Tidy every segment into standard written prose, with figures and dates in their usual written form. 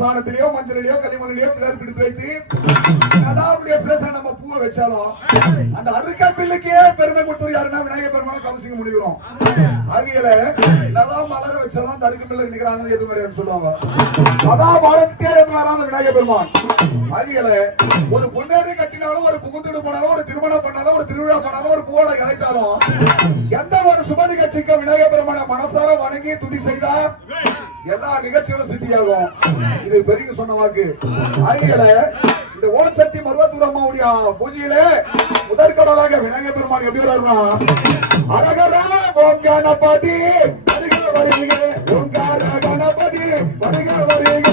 சாணத்திலேயோ மஞ்சளிலேயோ களிமண்ணிலேயோ பிள்ளை பிடித்து வைத்து நம்ம பூவை வச்சாலும் அந்த அறுக்க பிள்ளைக்கே பெருமை கொடுத்தவர் யாருன்னா விநாயகர் பெருமான கவசிங்க முடிகிறோம். ஆகியல என்னதான் மலர வச்சாலும் அந்த அறுக்க பிள்ளை நிக்கிறாங்க எது மாதிரி சொல்லுவாங்க. அதான் பாலத்தே அந்த விநாயகர் பெருமான். ஆகியல ஒரு பொன்னேறி கட்டினாலும் ஒரு புகுந்துடு போனாலும் ஒரு திருமணம் பண்ணாலும் ஒரு திருவிழா பண்ணாலும் ஒரு பூவோட இணைத்தாலும் எந்த ஒரு சுப நிகழ்ச்சிக்கு விநாயகர் பெருமான மனசார வணங்கி துதி செய்தா எல்லா நிகழ்ச்சிகளும் சித்தியாகும். இது பெரிய சொன்ன வாக்கு. ஆகியல இந்த ஓடச்சட்டி மருவத்தூர் அம்மாவுடைய பூஜையிலே முதற்கடலாக விநாயகர் பெருமான் எப்படி வருவா அரகரா ஓம் கணபதி வருக வருக ஓம் கணபதி வருக வருக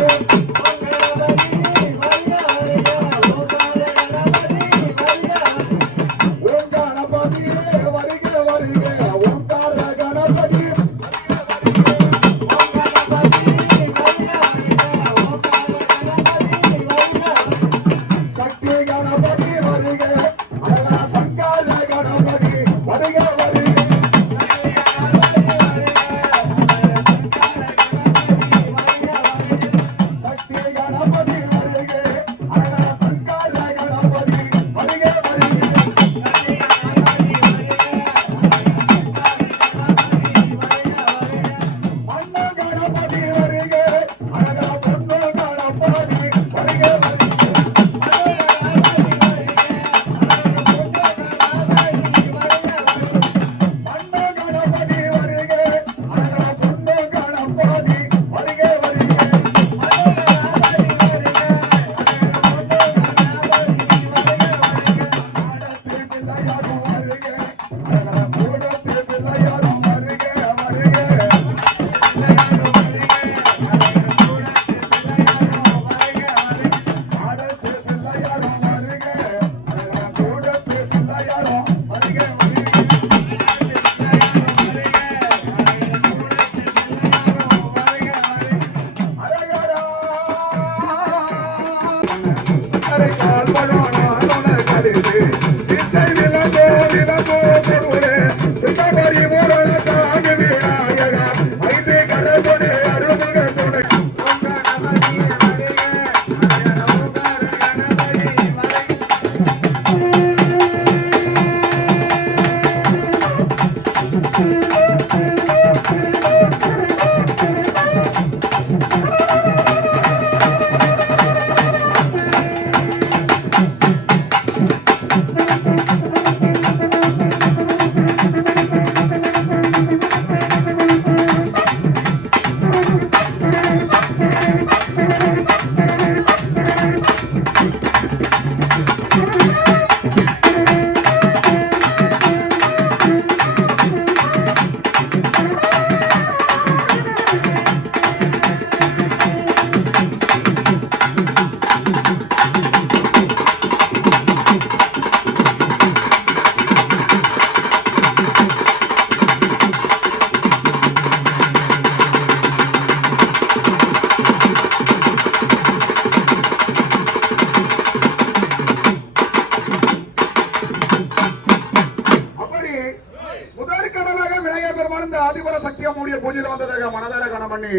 பூஜையில வந்ததாக மனதார கணம் பண்ணி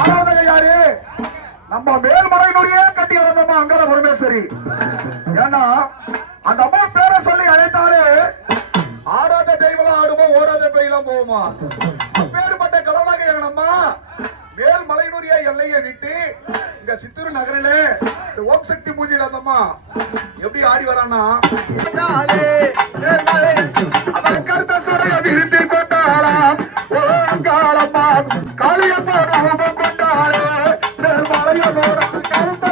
ஆறாவதாக யாரு நம்ம மேல்மலையினுடைய கட்டி வந்தம்மா அங்காள பரமேஸ்வரி. ஏன்னா அந்த அம்மா பேரை சொல்லி அழைத்தாலே ஆடாத தெய்வம் ஆடுமா ஓடாத பெய்யலாம் போகுமா. அப்பேற்பட்ட கடவுளாக எங்கம்மா மேல்மலையினுடைய எல்லையை விட்டு இங்க சித்தூர் நகரிலே ஓம் சக்தி பூஜையில வந்தம்மா எப்படி ஆடி வரான்னா அவன் கருத்த சுரைய விருத்தி கொண்டாளாம் ஓங்காளம்மா காளியப்பா ரூபம் கொண்டாளே மலைய கருத்த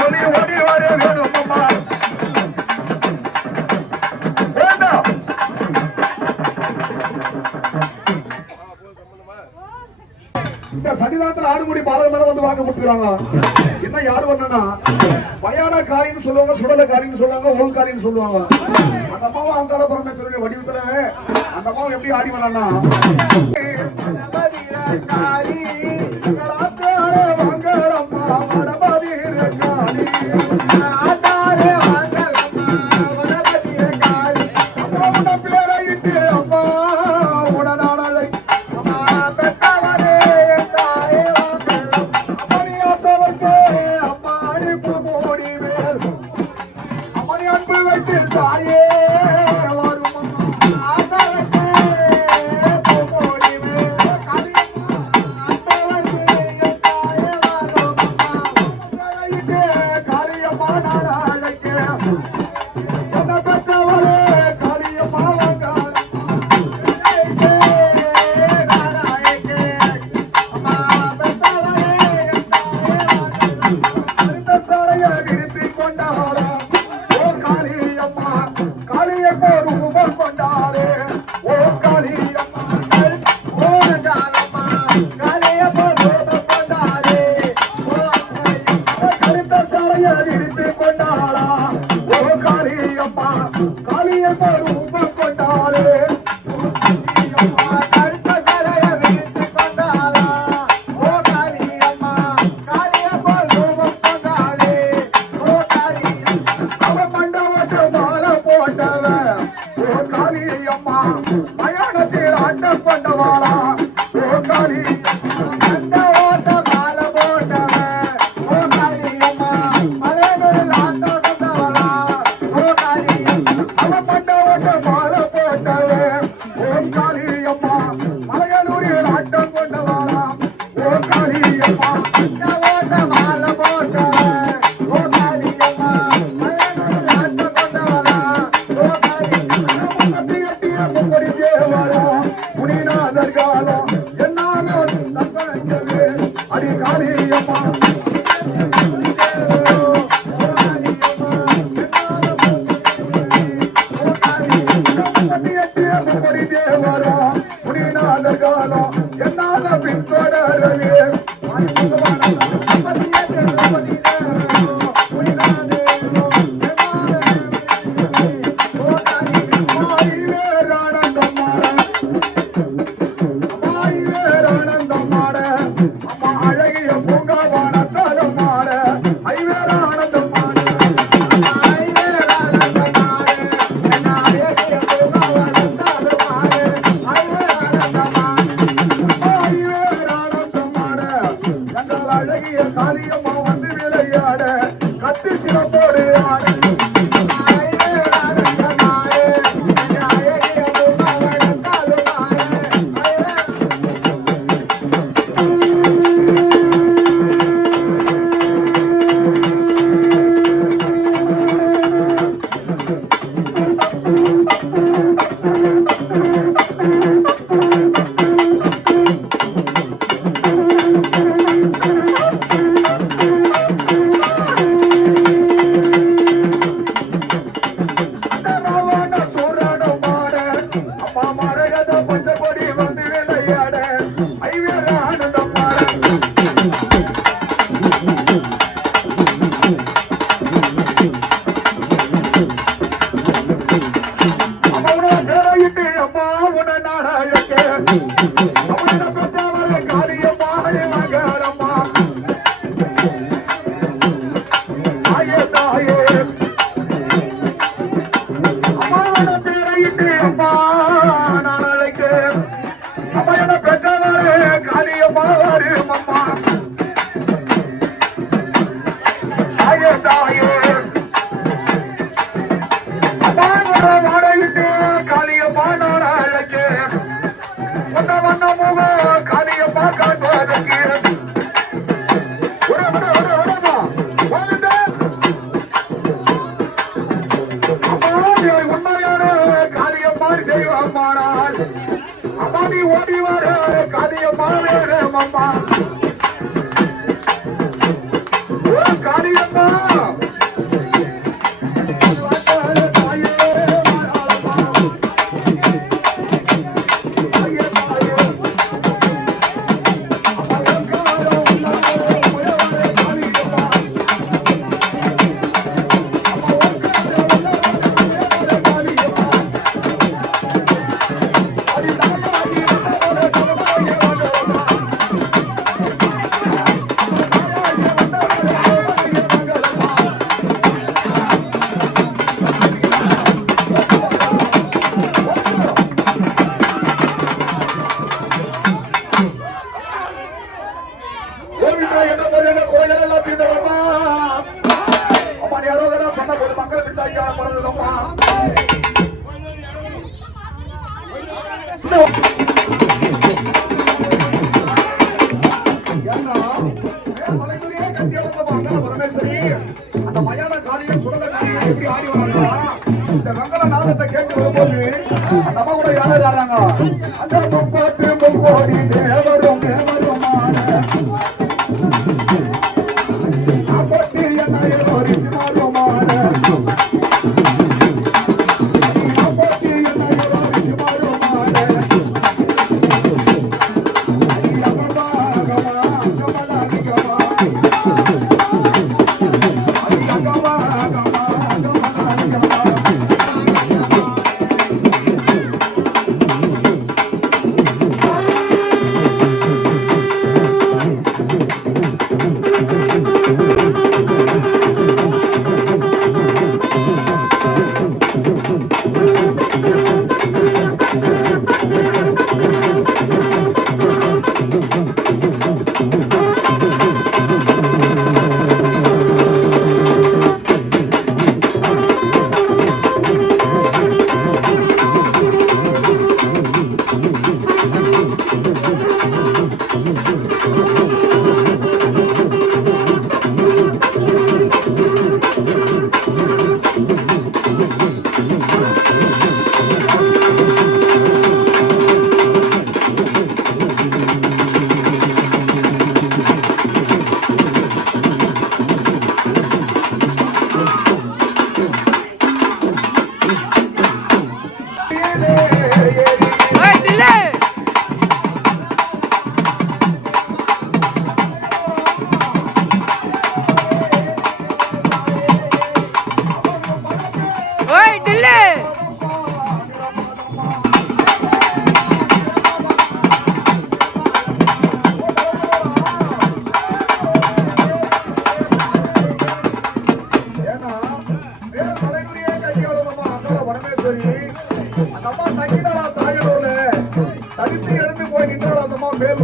சொல்லி ஓடி வர வேணும் அம்மா. இந்த சன்னிதானத்தில் ஆடுமுடி பாதகம் மேல வந்து வாக்கு கொடுத்துறாங்க. என்ன யாரு வரணும்னா பயான காரின்னு சொல்லுவாங்க, சுடல காரின்னு சொல்லுவாங்க, ஓல்காரின்னு சொல்லுவாங்க. அந்த அம்மாவும் அங்கார பரமேஸ்வரனுடைய வடிவத்துல அந்த அம்மாவும் எப்படி ஆடி வரான்னா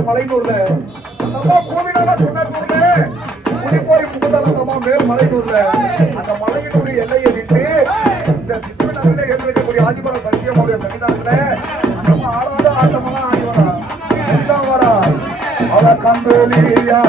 மலைநூர்ல கோவிலால சொன்னூர்ல குடி போய் முகதலந்தமா மேல் மலைநூர்ல அந்த மலையினுடைய எல்லையை விட்டு இந்த சித்திரநகரில் ஏற்படக்கூடிய ஆதிபர சத்தியமுடைய சன்னிதானத்துல நம்ம ஆடாத ஆட்டமெல்லாம் ஆடி வரா வரா அவ கம்பெனியா